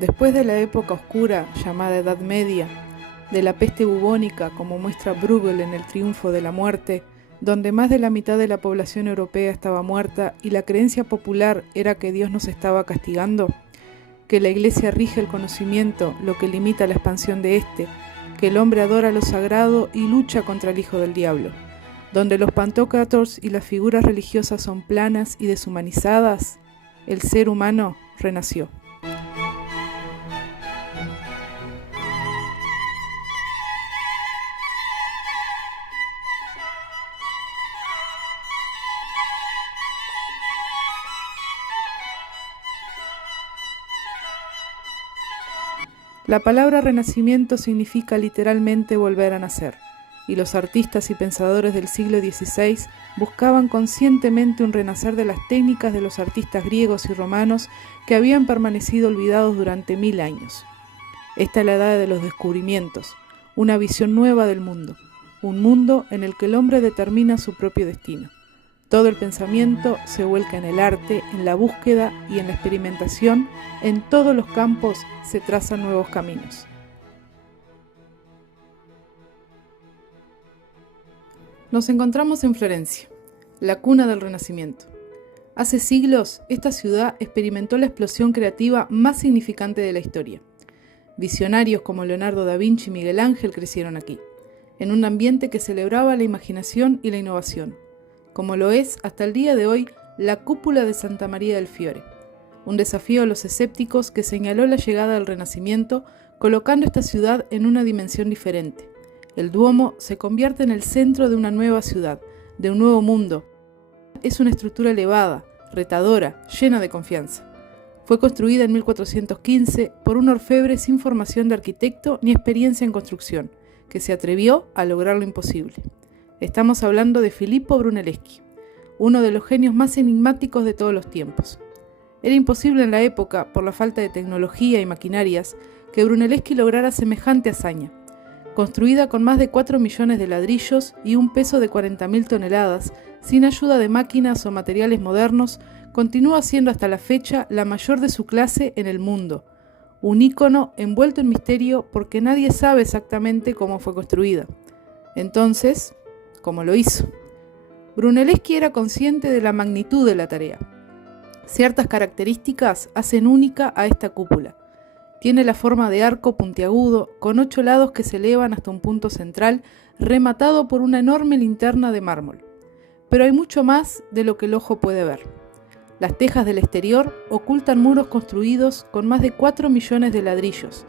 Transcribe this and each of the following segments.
Después de la época oscura llamada Edad Media, de la peste bubónica como muestra Bruegel en El triunfo de la muerte, donde más de la mitad de la población europea estaba muerta y la creencia popular era que Dios nos estaba castigando, que la Iglesia rige el conocimiento, lo que limita la expansión de éste, que el hombre adora lo sagrado y lucha contra el hijo del diablo, donde los pantocrátor y las figuras religiosas son planas y deshumanizadas, el ser humano renació. La palabra renacimiento significa literalmente volver a nacer, y los artistas y pensadores del siglo XVI buscaban conscientemente un renacer de las técnicas de los artistas griegos y romanos que habían permanecido olvidados durante 1000 años. Esta es la edad de los descubrimientos, una visión nueva del mundo, un mundo en el que el hombre determina su propio destino. Todo el pensamiento se vuelca en el arte, en la búsqueda y en la experimentación. En todos los campos se trazan nuevos caminos. Nos encontramos en Florencia, la cuna del Renacimiento. Hace siglos, esta ciudad experimentó la explosión creativa más significante de la historia. Visionarios como Leonardo da Vinci y Miguel Ángel crecieron aquí, en un ambiente que celebraba la imaginación y la innovación, como lo es hasta el día de hoy la cúpula de Santa María del Fiore, un desafío a los escépticos que señaló la llegada del Renacimiento, colocando esta ciudad en una dimensión diferente. El Duomo se convierte en el centro de una nueva ciudad, de un nuevo mundo. Es una estructura elevada, retadora, llena de confianza. Fue construida en 1415 por un orfebre sin formación de arquitecto ni experiencia en construcción, que se atrevió a lograr lo imposible. Estamos hablando de Filippo Brunelleschi, uno de los genios más enigmáticos de todos los tiempos. Era imposible en la época, por la falta de tecnología y maquinarias, que Brunelleschi lograra semejante hazaña. Construida con más de 4 millones de ladrillos y un peso de 40.000 toneladas, sin ayuda de máquinas o materiales modernos, continúa siendo hasta la fecha la mayor de su clase en el mundo. Un ícono envuelto en misterio porque nadie sabe exactamente cómo fue construida. Entonces, ¿cómo lo hizo? Brunelleschi era consciente de la magnitud de la tarea. Ciertas características hacen única a esta cúpula. Tiene la forma de arco puntiagudo, con 8 lados que se elevan hasta un punto central, rematado por una enorme linterna de mármol. Pero hay mucho más de lo que el ojo puede ver. Las tejas del exterior ocultan muros construidos con más de 4 millones de ladrillos,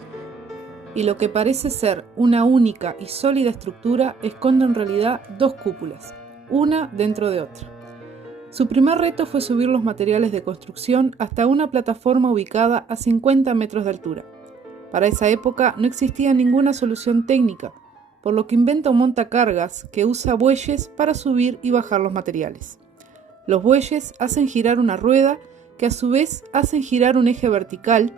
y lo que parece ser una única y sólida estructura esconde en realidad 2 cúpulas, una dentro de otra. Su primer reto fue subir los materiales de construcción hasta una plataforma ubicada a 50 metros de altura. Para esa época no existía ninguna solución técnica, por lo que inventa un montacargas que usa bueyes para subir y bajar los materiales. Los bueyes hacen girar una rueda que a su vez hacen girar un eje vertical,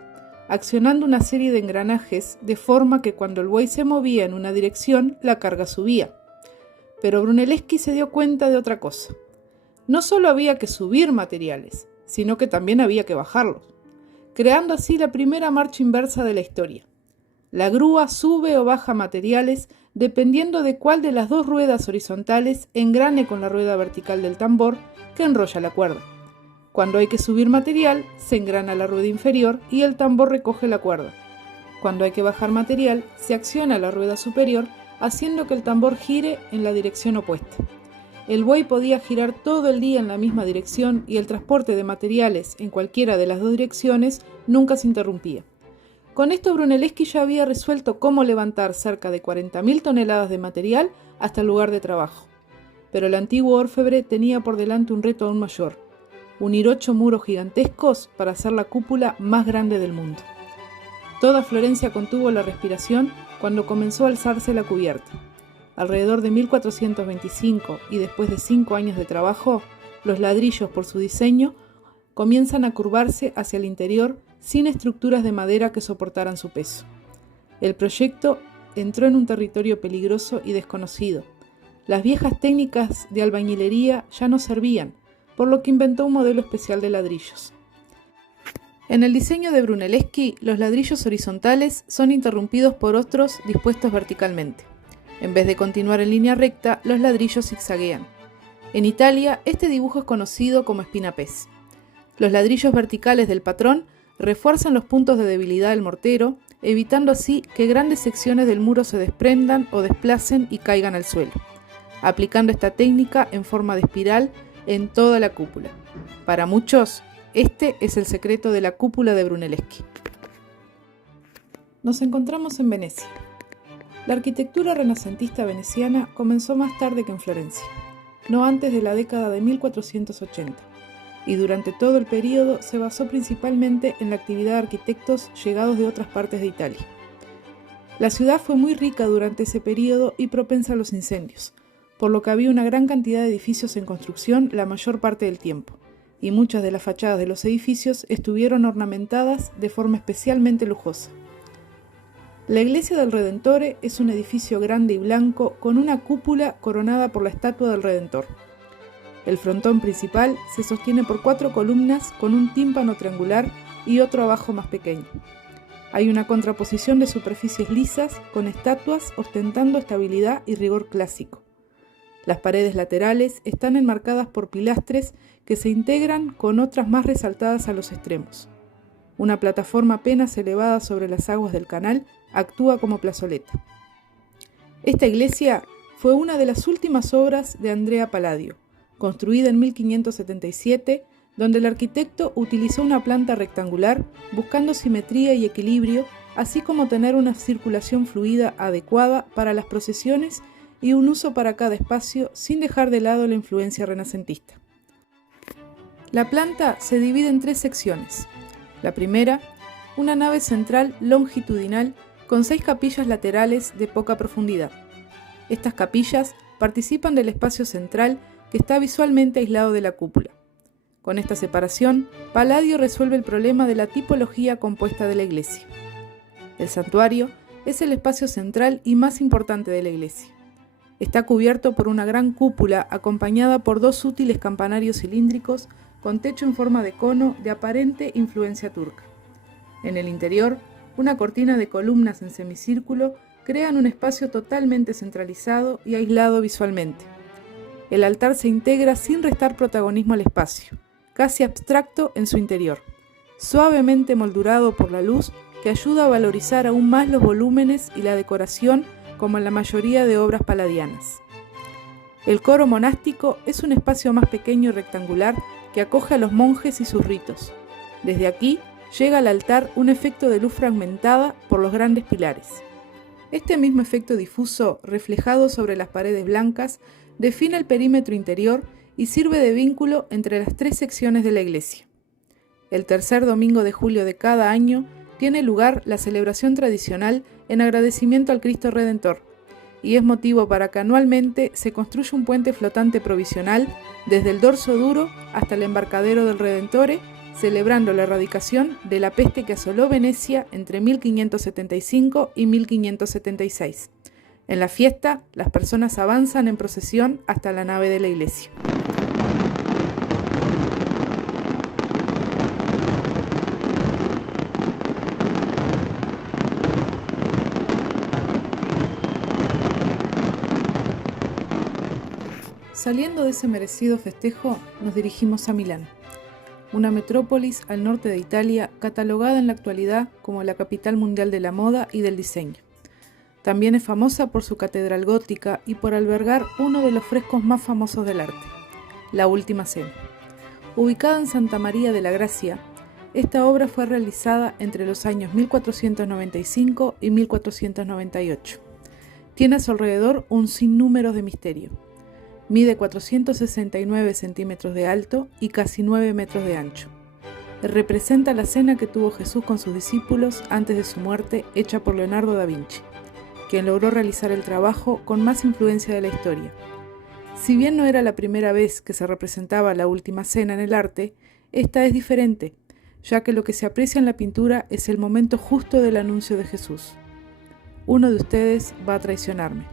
accionando una serie de engranajes de forma que cuando el buey se movía en una dirección, la carga subía. Pero Brunelleschi se dio cuenta de otra cosa. No solo había que subir materiales, sino que también había que bajarlos, creando así la primera marcha inversa de la historia. La grúa sube o baja materiales dependiendo de cuál de las 2 ruedas horizontales engrane con la rueda vertical del tambor que enrolla la cuerda. Cuando hay que subir material, se engrana la rueda inferior y el tambor recoge la cuerda. Cuando hay que bajar material, se acciona la rueda superior, haciendo que el tambor gire en la dirección opuesta. El buey podía girar todo el día en la misma dirección y el transporte de materiales en cualquiera de las 2 direcciones nunca se interrumpía. Con esto Brunelleschi ya había resuelto cómo levantar cerca de 40.000 toneladas de material hasta el lugar de trabajo. Pero el antiguo orfebre tenía por delante un reto aún mayor: unir 8 muros gigantescos para hacer la cúpula más grande del mundo. Toda Florencia contuvo la respiración cuando comenzó a alzarse la cubierta. Alrededor de 1425 y después de 5 años de trabajo, los ladrillos por su diseño comienzan a curvarse hacia el interior sin estructuras de madera que soportaran su peso. El proyecto entró en un territorio peligroso y desconocido. Las viejas técnicas de albañilería ya no servían, por lo que inventó un modelo especial de ladrillos. En el diseño de Brunelleschi, los ladrillos horizontales son interrumpidos por otros dispuestos verticalmente. En vez de continuar en línea recta, los ladrillos zigzaguean. En Italia, este dibujo es conocido como espinapés. Los ladrillos verticales del patrón refuerzan los puntos de debilidad del mortero, evitando así que grandes secciones del muro se desprendan o desplacen y caigan al suelo, aplicando esta técnica en forma de espiral en toda la cúpula. Para muchos, este es el secreto de la cúpula de Brunelleschi. Nos encontramos en Venecia. La arquitectura renacentista veneciana comenzó más tarde que en Florencia, no antes de la década de 1480, y durante todo el período se basó principalmente en la actividad de arquitectos llegados de otras partes de Italia. La ciudad fue muy rica durante ese período y propensa a los incendios, por lo que había una gran cantidad de edificios en construcción la mayor parte del tiempo, y muchas de las fachadas de los edificios estuvieron ornamentadas de forma especialmente lujosa. La iglesia del Redentore es un edificio grande y blanco con una cúpula coronada por la estatua del Redentor. El frontón principal se sostiene por 4 columnas con un tímpano triangular y otro abajo más pequeño. Hay una contraposición de superficies lisas con estatuas ostentando estabilidad y rigor clásico. Las paredes laterales están enmarcadas por pilastres que se integran con otras más resaltadas a los extremos. Una plataforma apenas elevada sobre las aguas del canal actúa como plazoleta. Esta iglesia fue una de las últimas obras de Andrea Palladio, construida en 1577, donde el arquitecto utilizó una planta rectangular buscando simetría y equilibrio, así como tener una circulación fluida adecuada para las procesiones y un uso para cada espacio sin dejar de lado la influencia renacentista. La planta se divide en 3 secciones. La primera, una nave central longitudinal con 6 capillas laterales de poca profundidad. Estas capillas participan del espacio central que está visualmente aislado de la cúpula. Con esta separación, Palladio resuelve el problema de la tipología compuesta de la iglesia. El santuario es el espacio central y más importante de la iglesia. Está cubierto por una gran cúpula acompañada por 2 útiles campanarios cilíndricos con techo en forma de cono de aparente influencia turca. En el interior, una cortina de columnas en semicírculo crean un espacio totalmente centralizado y aislado visualmente. El altar se integra sin restar protagonismo al espacio, casi abstracto en su interior, suavemente moldurado por la luz que ayuda a valorizar aún más los volúmenes y la decoración como en la mayoría de obras palladianas. El coro monástico es un espacio más pequeño y rectangular que acoge a los monjes y sus ritos. Desde aquí llega al altar un efecto de luz fragmentada por los grandes pilares. Este mismo efecto difuso, reflejado sobre las paredes blancas, define el perímetro interior y sirve de vínculo entre las 3 secciones de la iglesia. El tercer domingo de julio de cada año tiene lugar la celebración tradicional en agradecimiento al Cristo Redentor, y es motivo para que anualmente se construya un puente flotante provisional desde el dorso duro hasta el embarcadero del Redentore, celebrando la erradicación de la peste que asoló Venecia entre 1575 y 1576. En la fiesta, las personas avanzan en procesión hasta la nave de la iglesia. Saliendo de ese merecido festejo, nos dirigimos a Milán, una metrópolis al norte de Italia catalogada en la actualidad como la capital mundial de la moda y del diseño. También es famosa por su catedral gótica y por albergar uno de los frescos más famosos del arte, La Última Cena. Ubicada en Santa María de la Gracia, esta obra fue realizada entre los años 1495 y 1498. Tiene a su alrededor un sinnúmero de misterio. Mide 469 centímetros de alto y casi 9 metros de ancho. Representa la cena que tuvo Jesús con sus discípulos antes de su muerte, hecha por Leonardo da Vinci, quien logró realizar el trabajo con más influencia de la historia. Si bien no era la primera vez que se representaba la Última Cena en el arte, esta es diferente, ya que lo que se aprecia en la pintura es el momento justo del anuncio de Jesús. Uno de ustedes va a traicionarme.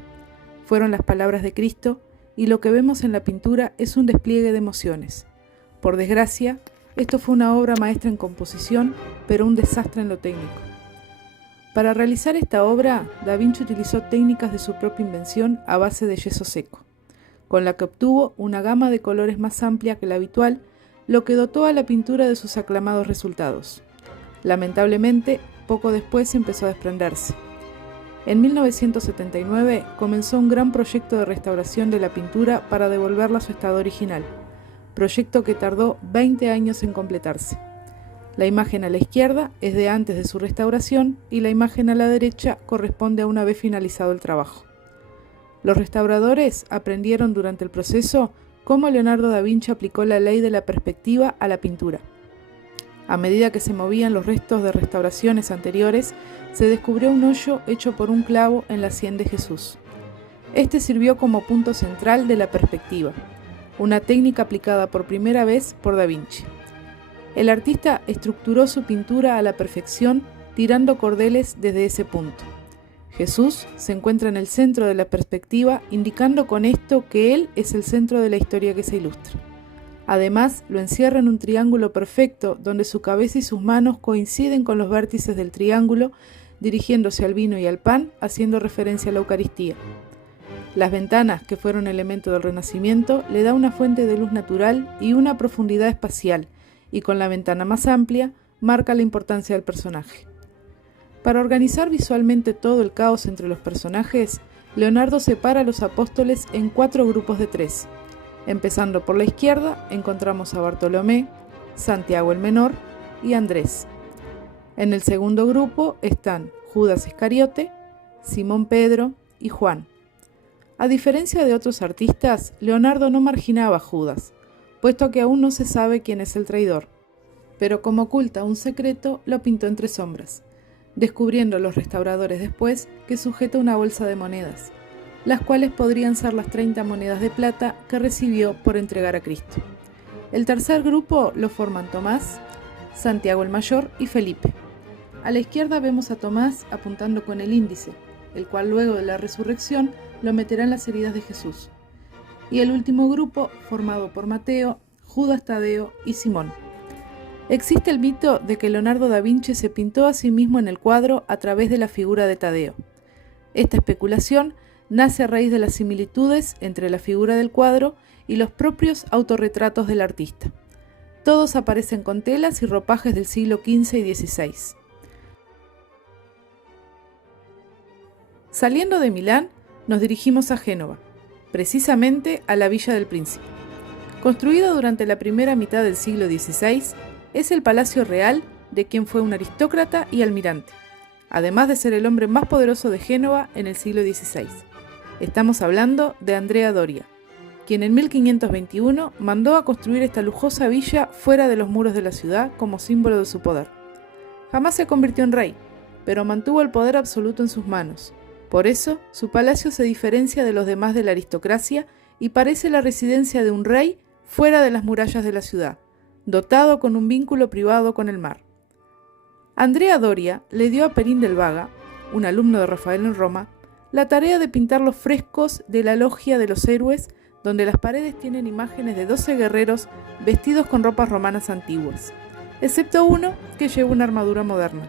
Fueron las palabras de Cristo, y lo que vemos en la pintura es un despliegue de emociones. Por desgracia, Esto fue una obra maestra en composición, pero un desastre en lo técnico. Para realizar esta obra, Da Vinci utilizó técnicas de su propia invención a base de yeso seco, con la que obtuvo una gama de colores más amplia que la habitual, lo que dotó a la pintura de sus aclamados resultados. Lamentablemente, poco después empezó a desprenderse. En 1979 comenzó un gran proyecto de restauración de la pintura para devolverla a su estado original, proyecto que tardó 20 años en completarse. La imagen a la izquierda es de antes de su restauración y la imagen a la derecha corresponde a una vez finalizado el trabajo. Los restauradores aprendieron durante el proceso cómo Leonardo da Vinci aplicó la ley de la perspectiva a la pintura. A medida que se movían los restos de restauraciones anteriores, se descubrió un hoyo hecho por un clavo en la sien de Jesús. Este sirvió como punto central de la perspectiva, una técnica aplicada por primera vez por Da Vinci. El artista estructuró su pintura a la perfección, tirando cordeles desde ese punto. Jesús se encuentra en el centro de la perspectiva, indicando con esto que Él es el centro de la historia que se ilustra. Además, lo encierra en un triángulo perfecto, donde su cabeza y sus manos coinciden con los vértices del triángulo, dirigiéndose al vino y al pan, haciendo referencia a la Eucaristía. Las ventanas, que fueron elemento del Renacimiento, le da una fuente de luz natural y una profundidad espacial, y con la ventana más amplia, marca la importancia del personaje. Para organizar visualmente todo el caos entre los personajes, Leonardo separa a los apóstoles en 4 grupos de 3. Empezando por la izquierda, encontramos a Bartolomé, Santiago el Menor y Andrés. En el segundo grupo están Judas Iscariote, Simón Pedro y Juan. A diferencia de otros artistas, Leonardo no marginaba a Judas, puesto que aún no se sabe quién es el traidor, pero como oculta un secreto, lo pintó entre sombras, descubriendo los restauradores después que sujeta una bolsa de monedas, las cuales podrían ser las 30 monedas de plata que recibió por entregar a Cristo. El tercer grupo lo forman Tomás, Santiago el Mayor y Felipe. A la izquierda vemos a Tomás apuntando con el índice, el cual luego de la resurrección lo meterá en las heridas de Jesús. Y el último grupo, formado por Mateo, Judas Tadeo y Simón. Existe el mito de que Leonardo da Vinci se pintó a sí mismo en el cuadro a través de la figura de Tadeo. Esta especulación nace a raíz de las similitudes entre la figura del cuadro y los propios autorretratos del artista. Todos aparecen con telas y ropajes del siglo XV y XVI. Saliendo de Milán, nos dirigimos a Génova, precisamente a la Villa del Príncipe. Construido durante la primera mitad del siglo XVI, es el palacio real de quien fue un aristócrata y almirante, además de ser el hombre más poderoso de Génova en el siglo XVI. Estamos hablando de Andrea Doria, quien en 1521 mandó a construir esta lujosa villa fuera de los muros de la ciudad como símbolo de su poder. Jamás se convirtió en rey, pero mantuvo el poder absoluto en sus manos. Por eso, su palacio se diferencia de los demás de la aristocracia y parece la residencia de un rey fuera de las murallas de la ciudad, dotado con un vínculo privado con el mar. Andrea Doria le dio a Perín del Vaga, un alumno de Rafael en Roma, la tarea de pintar los frescos de la Logia de los Héroes, donde las paredes tienen imágenes de 12 guerreros vestidos con ropas romanas antiguas, excepto uno que lleva una armadura moderna,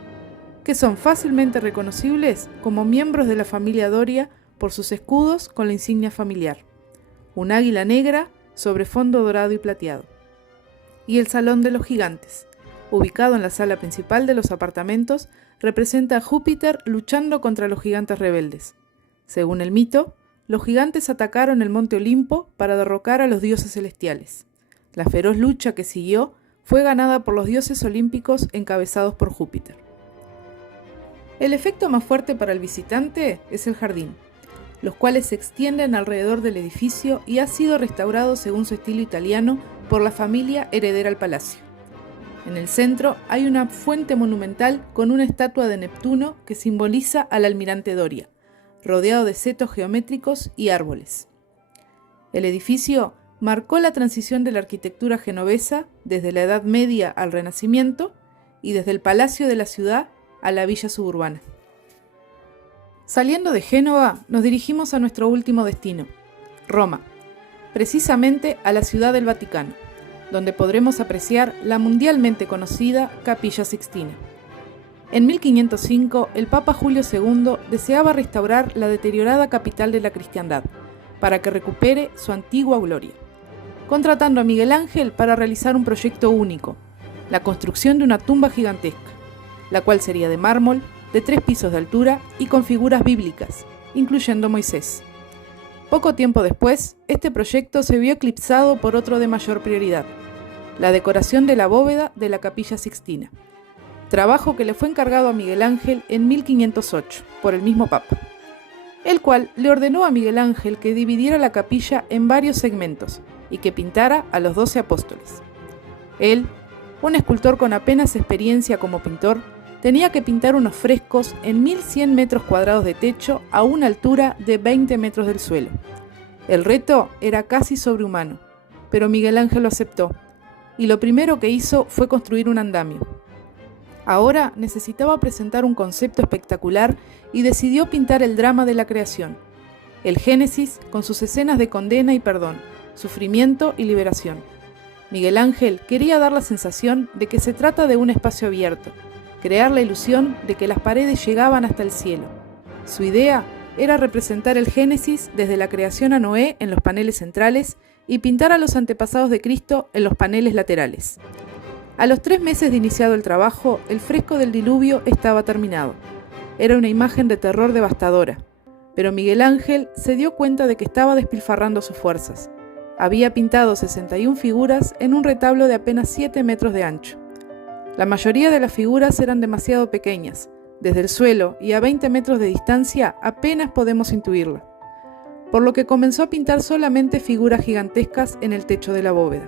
que son fácilmente reconocibles como miembros de la familia Doria por sus escudos con la insignia familiar, un águila negra sobre fondo dorado y plateado. Y el Salón de los Gigantes, ubicado en la sala principal de los apartamentos, representa a Júpiter luchando contra los gigantes rebeldes. Según el mito, los gigantes atacaron el monte Olimpo para derrocar a los dioses celestiales. La feroz lucha que siguió fue ganada por los dioses olímpicos encabezados por Júpiter. El efecto más fuerte para el visitante es el jardín, los cuales se extienden alrededor del edificio y ha sido restaurado según su estilo italiano por la familia heredera al palacio. En el centro hay una fuente monumental con una estatua de Neptuno que simboliza al almirante Doria, rodeado de setos geométricos y árboles. El edificio marcó la transición de la arquitectura genovesa desde la Edad Media al Renacimiento y desde el palacio de la ciudad a la villa suburbana. Saliendo de Génova, nos dirigimos a nuestro último destino, Roma, precisamente a la Ciudad del Vaticano. donde podremos apreciar la mundialmente conocida Capilla Sixtina. En 1505, el Papa Julio II deseaba restaurar la deteriorada capital de la cristiandad, para que recupere su antigua gloria, contratando a Miguel Ángel para realizar un proyecto único, la construcción de una tumba gigantesca, la cual sería de mármol, de 3 pisos de altura y con figuras bíblicas, incluyendo Moisés. Poco tiempo después, este proyecto se vio eclipsado por otro de mayor prioridad, la decoración de la bóveda de la Capilla Sixtina, trabajo que le fue encargado a Miguel Ángel en 1508 por el mismo Papa, el cual le ordenó a Miguel Ángel que dividiera la capilla en varios segmentos y que pintara a los 12 apóstoles. Él, un escultor con apenas experiencia como pintor, tenía que pintar unos frescos en 1100 metros cuadrados de techo a una altura de 20 metros del suelo. El reto era casi sobrehumano, pero Miguel Ángel lo aceptó, y lo primero que hizo fue construir un andamio. Ahora necesitaba presentar un concepto espectacular y decidió pintar el drama de la creación, el Génesis con sus escenas de condena y perdón, sufrimiento y liberación. Miguel Ángel quería dar la sensación de que se trata de un espacio abierto, crear la ilusión de que las paredes llegaban hasta el cielo. Su idea era representar el Génesis desde la creación a Noé en los paneles centrales y pintar a los antepasados de Cristo en los paneles laterales. A los 3 meses de iniciado el trabajo, el fresco del diluvio estaba terminado. Era una imagen de terror devastadora, pero Miguel Ángel se dio cuenta de que estaba despilfarrando sus fuerzas. Había pintado 61 figuras en un retablo de apenas 7 metros de ancho. La mayoría de las figuras eran demasiado pequeñas. Desde el suelo y a 20 metros de distancia apenas podemos intuirla, por lo que comenzó a pintar solamente figuras gigantescas en el techo de la bóveda.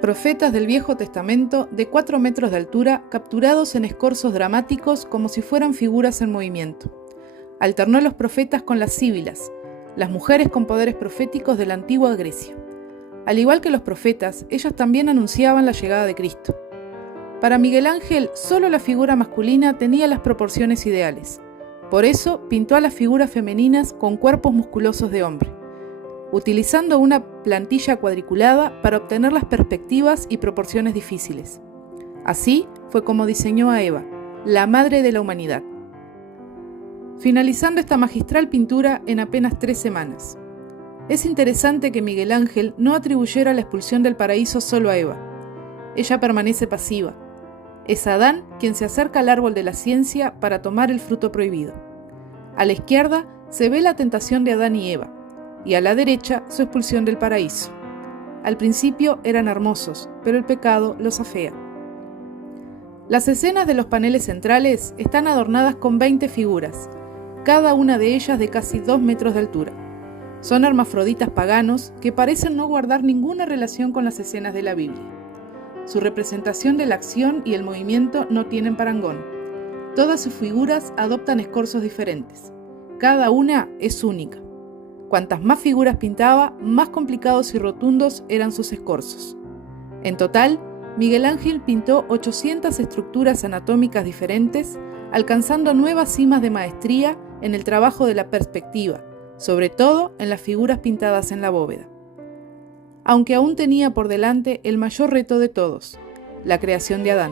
Profetas del Viejo Testamento de 4 metros de altura capturados en escorzos dramáticos como si fueran figuras en movimiento. Alternó los profetas con las síbilas, las mujeres con poderes proféticos de la antigua Grecia. Al igual que los profetas, ellas también anunciaban la llegada de Cristo. Para Miguel Ángel, solo la figura masculina tenía las proporciones ideales. Por eso pintó a las figuras femeninas con cuerpos musculosos de hombre, utilizando una plantilla cuadriculada para obtener las perspectivas y proporciones difíciles. Así fue como diseñó a Eva, la madre de la humanidad, finalizando esta magistral pintura en apenas 3 semanas. Es interesante que Miguel Ángel no atribuyera la expulsión del paraíso solo a Eva. Ella permanece pasiva. Es Adán quien se acerca al árbol de la ciencia para tomar el fruto prohibido. A la izquierda se ve la tentación de Adán y Eva, y a la derecha su expulsión del paraíso. Al principio eran hermosos, pero el pecado los afea. Las escenas de los paneles centrales están adornadas con 20 figuras, cada una de ellas de casi 2 metros de altura. Son hermafroditas paganos que parecen no guardar ninguna relación con las escenas de la Biblia. Su representación de la acción y el movimiento no tienen parangón. Todas sus figuras adoptan escorzos diferentes. Cada una es única. Cuantas más figuras pintaba, más complicados y rotundos eran sus escorzos. En total, Miguel Ángel pintó 800 estructuras anatómicas diferentes, alcanzando nuevas cimas de maestría en el trabajo de la perspectiva, sobre todo en las figuras pintadas en la bóveda. Aunque aún tenía por delante el mayor reto de todos, la creación de Adán.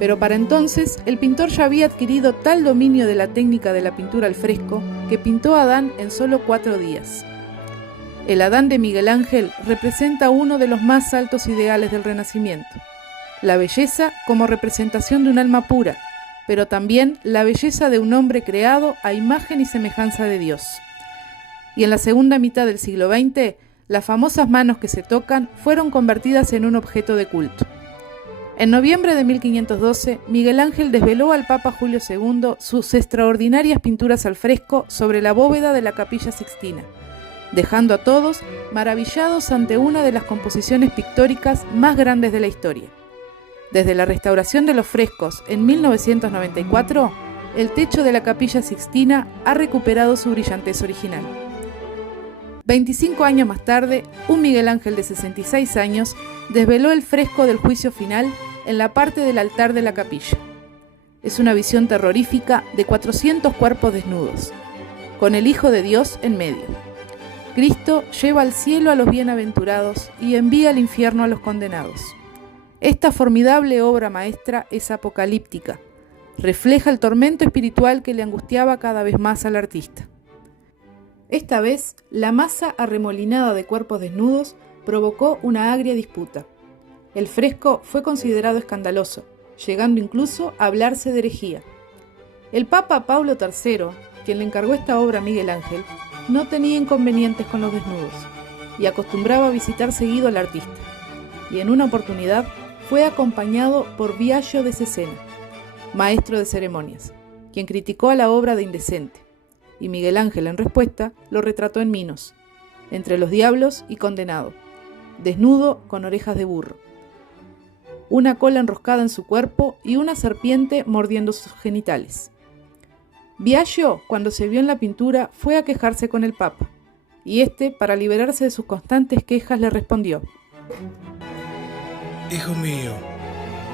Pero para entonces, el pintor ya había adquirido tal dominio de la técnica de la pintura al fresco que pintó a Adán en solo 4 días. El Adán de Miguel Ángel representa uno de los más altos ideales del Renacimiento: la belleza como representación de un alma pura, pero también la belleza de un hombre creado a imagen y semejanza de Dios. Y en la segunda mitad del siglo XX, las famosas manos que se tocan fueron convertidas en un objeto de culto. En noviembre de 1512, Miguel Ángel desveló al Papa Julio II sus extraordinarias pinturas al fresco sobre la bóveda de la Capilla Sixtina, dejando a todos maravillados ante una de las composiciones pictóricas más grandes de la historia. Desde la restauración de los frescos en 1994, el techo de la Capilla Sixtina ha recuperado su brillantez original. 25 años más tarde, un Miguel Ángel de 66 años desveló el fresco del juicio final en la parte del altar de la capilla. Es una visión terrorífica de 400 cuerpos desnudos, con el Hijo de Dios en medio. Cristo lleva al cielo a los bienaventurados y envía al infierno a los condenados. Esta formidable obra maestra es apocalíptica. Refleja el tormento espiritual que le angustiaba cada vez más al artista. Esta vez, la masa arremolinada de cuerpos desnudos provocó una agria disputa. El fresco fue considerado escandaloso, llegando incluso a hablarse de herejía. El Papa Paulo III, quien le encargó esta obra a Miguel Ángel, no tenía inconvenientes con los desnudos y acostumbraba a visitar seguido al artista. Y en una oportunidad fue acompañado por Biagio de Cesena, maestro de ceremonias, quien criticó a la obra de indecente, y Miguel Ángel en respuesta lo retrató en Minos, entre los diablos y condenado, desnudo con orejas de burro, una cola enroscada en su cuerpo y una serpiente mordiendo sus genitales. Biagio, cuando se vio en la pintura, fue a quejarse con el Papa, y éste, para liberarse de sus constantes quejas, le respondió: Hijo mío,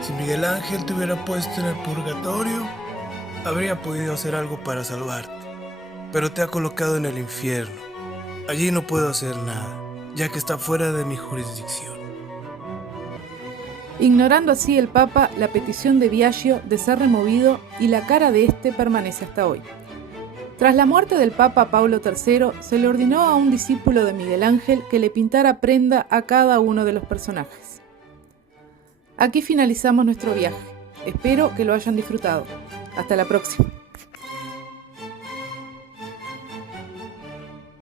si Miguel Ángel te hubiera puesto en el purgatorio, habría podido hacer algo para salvarte, pero te ha colocado en el infierno. Allí no puedo hacer nada, ya que está fuera de mi jurisdicción. Ignorando así el Papa la petición de Biagio de ser removido, y la cara de éste permanece hasta hoy. Tras la muerte del Papa Paulo III, se le ordenó a un discípulo de Miguel Ángel que le pintara prenda a cada uno de los personajes. Aquí finalizamos nuestro viaje. Espero que lo hayan disfrutado. Hasta la próxima.